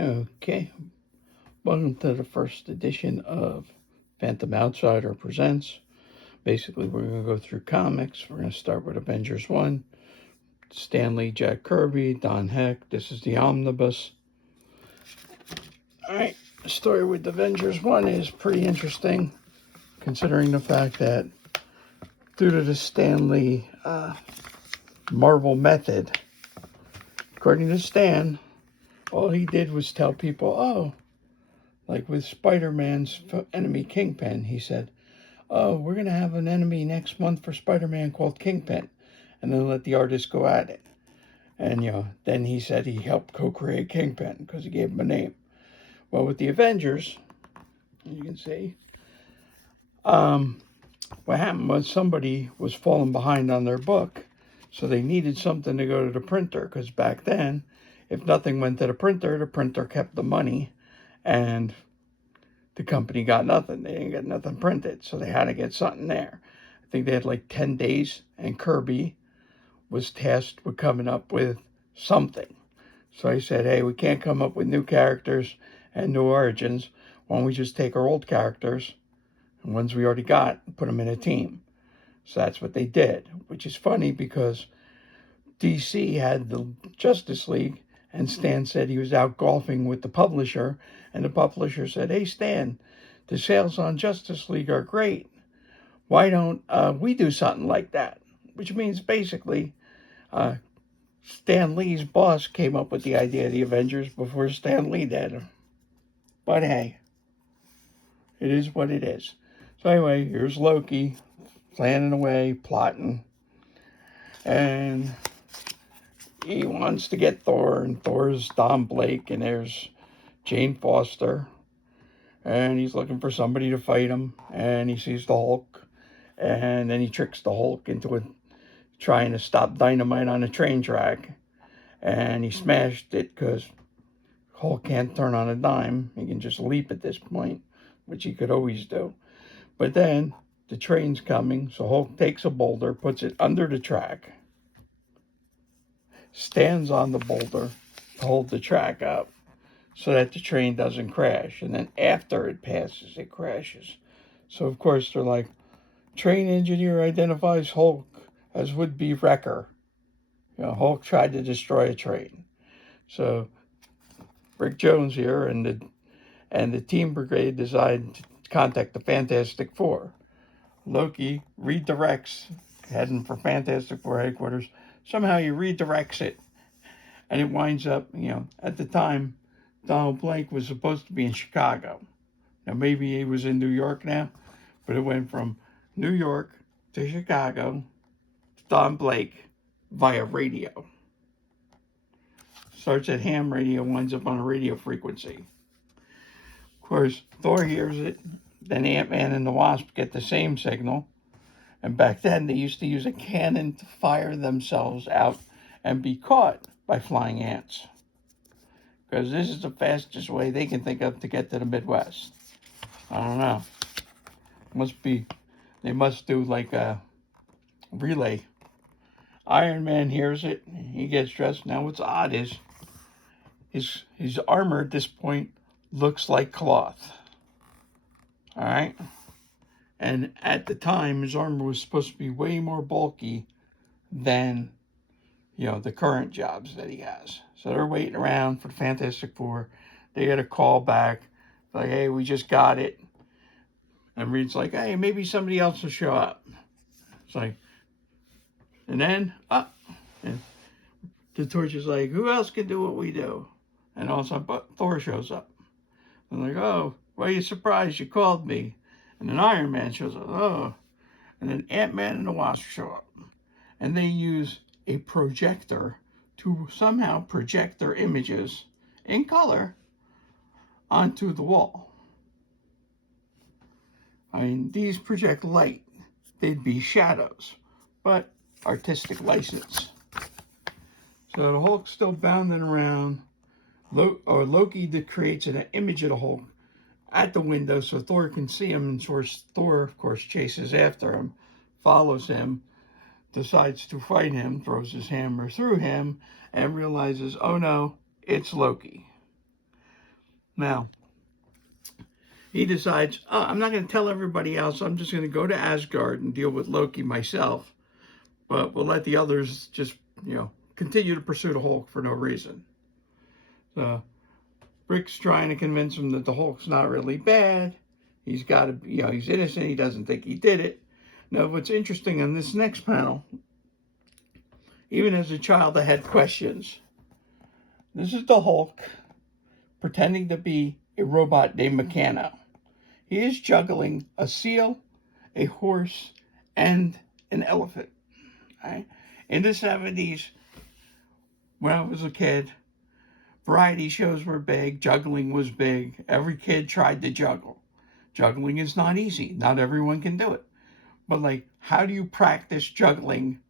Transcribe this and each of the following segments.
Okay, welcome to the first edition of Phantom Outsider Presents. Basically, we're going to go through comics. We're going to start with Avengers 1, Stan Lee, Jack Kirby, Don Heck. This is the omnibus. Alright, the story with Avengers 1 is pretty interesting, considering the fact that due to the Stan Lee Marvel method, according to Stan, all he did was tell people, like with Spider-Man's enemy Kingpin, he said, we're going to have an enemy next month for Spider-Man called Kingpin, and then let the artist go at it. And, then he said he helped co-create Kingpin because he gave him a name. Well, with the Avengers, you can see, what happened was somebody was falling behind on their book, so they needed something to go to the printer, because back then, if nothing went to the printer kept the money, and the company got nothing. They didn't get nothing printed, so they had to get something there. I think they had like 10 days, and Kirby was tasked with coming up with something. So I said, hey, we can't come up with new characters and new origins. Why don't we just take our old characters, and ones we already got, and put them in a team? So that's what they did, which is funny because DC had the Justice League, and Stan said he was out golfing with the publisher, and the publisher said, hey, Stan, the sales on Justice League are great. Why don't we do something like that? Which means basically Stan Lee's boss came up with the idea of the Avengers before Stan Lee did. But hey, it is what it is. So anyway, here's Loki planning away, plotting, and he wants to get Thor, and Thor's Don Blake, and there's Jane Foster, and he's looking for somebody to fight him, and he sees the Hulk, and then he tricks the Hulk into trying to stop dynamite on a train track, and he smashed it because Hulk can't turn on a dime. He can just leap at this point, which he could always do. But then the train's coming, so Hulk takes a boulder, puts it under the track, stands on the boulder to hold the track up so that the train doesn't crash. And then after it passes, it crashes. So, of course, they're like, train engineer identifies Hulk as would-be wrecker. Hulk tried to destroy a train. So Rick Jones here and the Team Brigade decide to contact the Fantastic Four. Loki redirects, heading for Fantastic Four headquarters. Somehow he redirects it, and it winds up, at the time, Donald Blake was supposed to be in Chicago. Now, maybe he was in New York now, but it went from New York to Chicago to Don Blake via radio. Starts at ham radio, winds up on a radio frequency. Of course, Thor hears it. Then Ant-Man and the Wasp get the same signal. And back then, they used to use a cannon to fire themselves out and be caught by flying ants. Because this is the fastest way they can think of to get to the Midwest. I don't know. They must do like a relay. Iron Man hears it. He gets dressed. Now, what's odd is his armor at this point looks like cloth. All right? And at the time, his armor was supposed to be way more bulky than, the current jobs that he has. So they're waiting around for the Fantastic Four. They get a call back, like, hey, we just got it. And Reed's like, hey, maybe somebody else will show up. It's like, and then, and the Torch is like, who else can do what we do? And all of a sudden, Thor shows up. I'm like, oh, why are you surprised you called me? And then Iron Man shows up. Oh. And then Ant-Man and the Wasp show up. And they use a projector to somehow project their images in color onto the wall. I mean, these project light. They'd be shadows, but artistic license. So the Hulk's still bounding around. Loki creates an image of the Hulk at the window so Thor can see him, and Thor, of course, chases after him, follows him, decides to fight him, throws his hammer through him, and realizes, oh no, it's Loki. Now, he decides, oh, I'm not going to tell everybody else. I'm just going to go to Asgard and deal with Loki myself. But we'll let the others just, continue to pursue the Hulk for no reason. So Rick's trying to convince him that the Hulk's not really bad. He's got to, he's innocent. He doesn't think he did it. Now, what's interesting in this next panel, even as a child, I had questions. This is the Hulk pretending to be a robot named Meccano. He is juggling a seal, a horse, and an elephant. Right? In the 70s, when I was a kid, variety shows were big, juggling was big. Every kid tried to juggle. Juggling is not easy. Not everyone can do it. But how do you practice juggling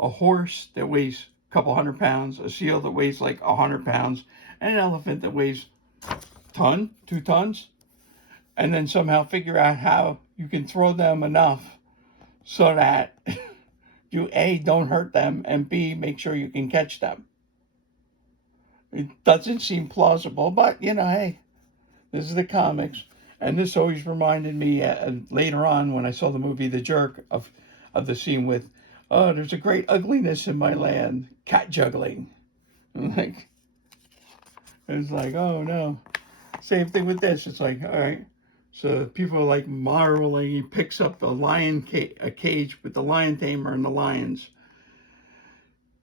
a horse that weighs a couple 100 pounds, a seal that weighs like 100 pounds, and an elephant that weighs a ton, 2 tons? And then somehow figure out how you can throw them enough so that you A, don't hurt them, and B, make sure you can catch them. It doesn't seem plausible, but hey, this is the comics. And this always reminded me later on when I saw the movie The Jerk of the scene with, oh, there's a great ugliness in my land, cat juggling. It's like, oh no. Same thing with this. It's like, all right. So people like marveling. He picks up a cage with the lion tamer and the lions.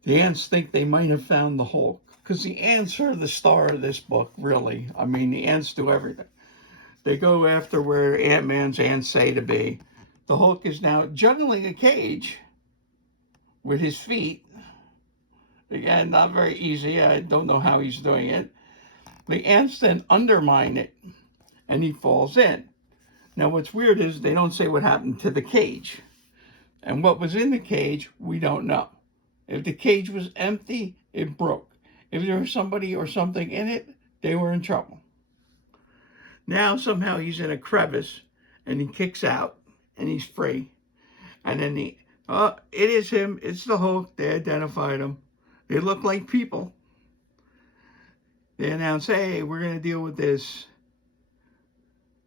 The ants think they might have found the Hulk because the ants are the star of this book, really. I mean, the ants do everything. They go after where Ant-Man's ants say to be. The Hulk is now juggling a cage with his feet. Again, not very easy. I don't know how he's doing it. The ants then undermine it, and he falls in. Now, what's weird is they don't say what happened to the cage. And what was in the cage, we don't know. If the cage was empty, it broke. If there was somebody or something in it, they were in trouble. Now, somehow, he's in a crevice, and he kicks out, and he's free. And then it is him. It's the Hulk. They identified him. They look like people. They announce, hey, we're going to deal with this.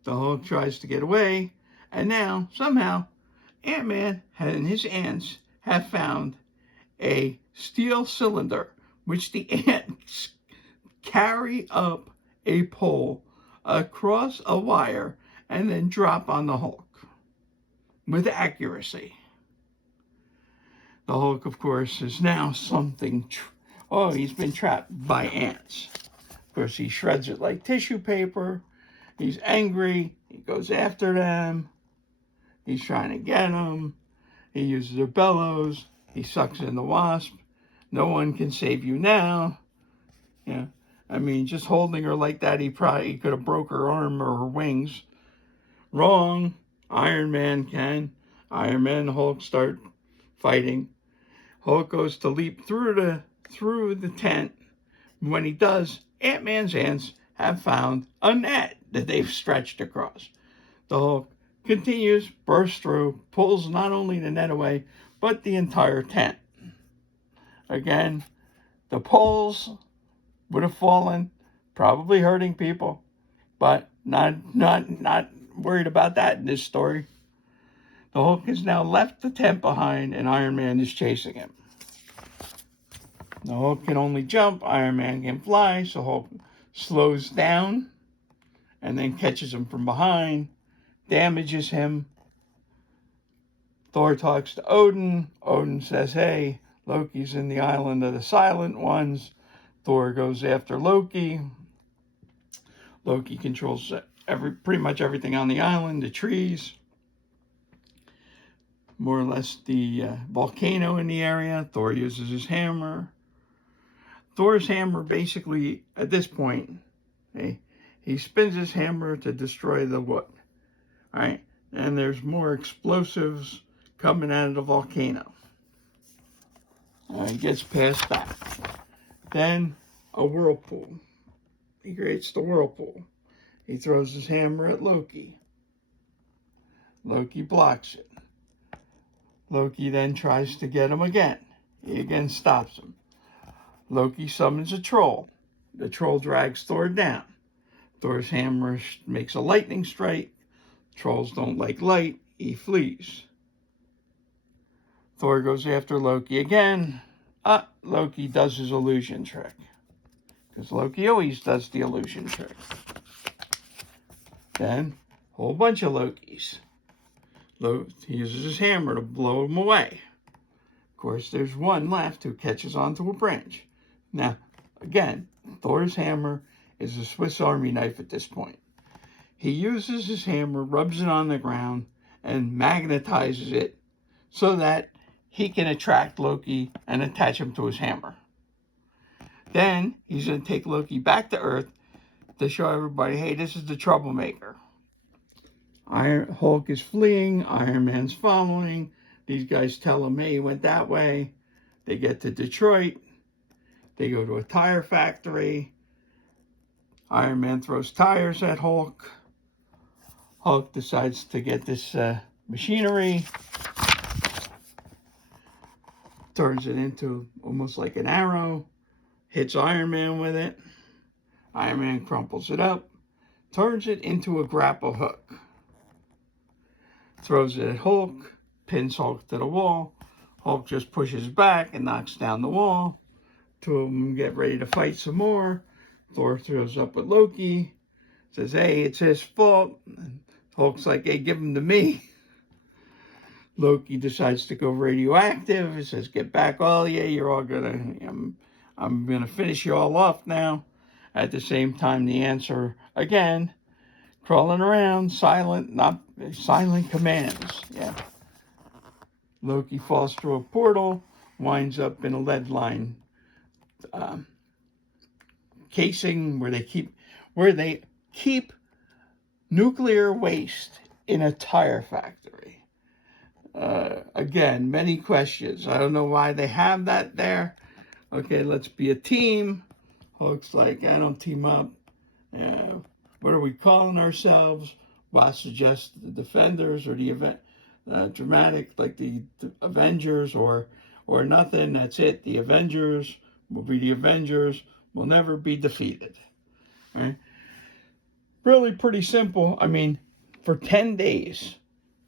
The Hulk tries to get away, and now, somehow, Ant-Man and his ants have found a steel cylinder, which the ants carry up a pole across a wire and then drop on the Hulk with accuracy. The Hulk, of course, is now something. He's been trapped by ants. Of course, he shreds it like tissue paper. He's angry. He goes after them. He's trying to get them. He uses their bellows. He sucks in the wasp. No one can save you now. Yeah. I mean, just holding her like that, he could have broke her arm or her wings. Wrong. Iron Man can. Iron Man and Hulk start fighting. Hulk goes to leap through the tent. When he does, Ant-Man's ants have found a net that they've stretched across. The Hulk continues, bursts through, pulls not only the net away, but the entire tent. Again, the poles would have fallen, probably hurting people, but not worried about that in this story. The Hulk has now left the tent behind, and Iron Man is chasing him. The Hulk can only jump, Iron Man can fly, so Hulk slows down and then catches him from behind, damages him. Thor talks to Odin. Odin says, hey, Loki's in the island of the Silent Ones. Thor goes after Loki. Loki controls pretty much everything on the island, the trees, more or less the volcano in the area. Thor uses his hammer. Thor's hammer basically, at this point, he spins his hammer to destroy the wood. All right? And there's more explosives coming out of the volcano. He gets past that. Then a whirlpool. He creates the whirlpool. He throws his hammer at Loki. Loki blocks it. Loki then tries to get him again. He again stops him. Loki summons a troll. The troll drags Thor down. Thor's hammer makes a lightning strike. Trolls don't like light. He flees. Thor goes after Loki again. Loki does his illusion trick. Because Loki always does the illusion trick. Then, a whole bunch of Lokis. He uses his hammer to blow him away. Of course, there's one left who catches onto a branch. Now, again, Thor's hammer is a Swiss Army knife at this point. He uses his hammer, rubs it on the ground, and magnetizes it so that he can attract Loki and attach him to his hammer. Then he's going to take Loki back to Earth to show everybody, hey, this is the troublemaker. Hulk is fleeing, Iron Man's following. These guys tell him, hey, he went that way. They get to Detroit. They go to a tire factory. Iron Man throws tires at Hulk. Hulk decides to get this machinery. Turns it into almost like an arrow. Hits Iron Man with it. Iron Man crumples it up. Turns it into a grapple hook. Throws it at Hulk. Pins Hulk to the wall. Hulk just pushes back and knocks down the wall. Two of them get ready to fight some more. Thor throws up with Loki. Says, hey, it's his fault. And Hulk's like, hey, give him to me. Loki decides to go radioactive. He says, get back all you. You're all I'm gonna finish you all off now. At the same time, the Answer, again, crawling around, silent commands. Yeah. Loki falls through a portal, winds up in a lead line casing where they keep nuclear waste in a tire factory. Again, many questions. I don't know why they have that there. Okay, let's be a team. Hulk's like, I don't team up. What are we calling ourselves? Well, I suggest the Defenders or the dramatic, like the Avengers or nothing. That's it. The Avengers will be the Avengers. Will never be defeated. Right? Really pretty simple. I mean, for 10 days,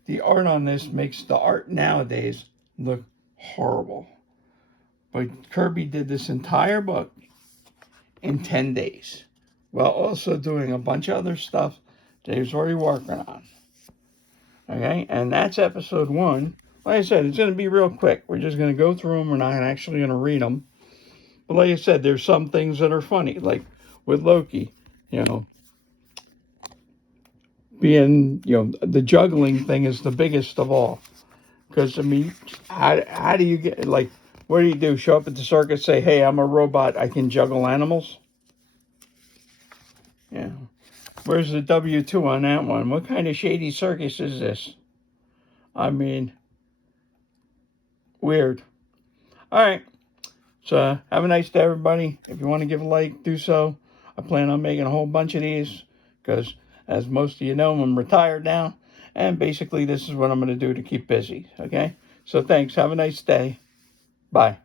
the art on this makes the art nowadays look horrible. But Kirby did this entire book in 10 days, while also doing a bunch of other stuff that he was already working on. Okay, and that's episode 1. Like I said, it's going to be real quick. We're just going to go through them. We're not actually going to read them. But like I said, there's some things that are funny, like with Loki, being, the juggling thing is the biggest of all. Because, I mean, how do you get, like, what do? Show up at the circus, say, hey, I'm a robot, I can juggle animals? Yeah. Where's the W-2 on that one? What kind of shady circus is this? I mean, weird. All right. So, have a nice day, everybody. If you want to give a like, do so. I plan on making a whole bunch of these because, as most of you know, I'm retired now. And basically, this is what I'm going to do to keep busy. Okay? So, thanks. Have a nice day. Bye.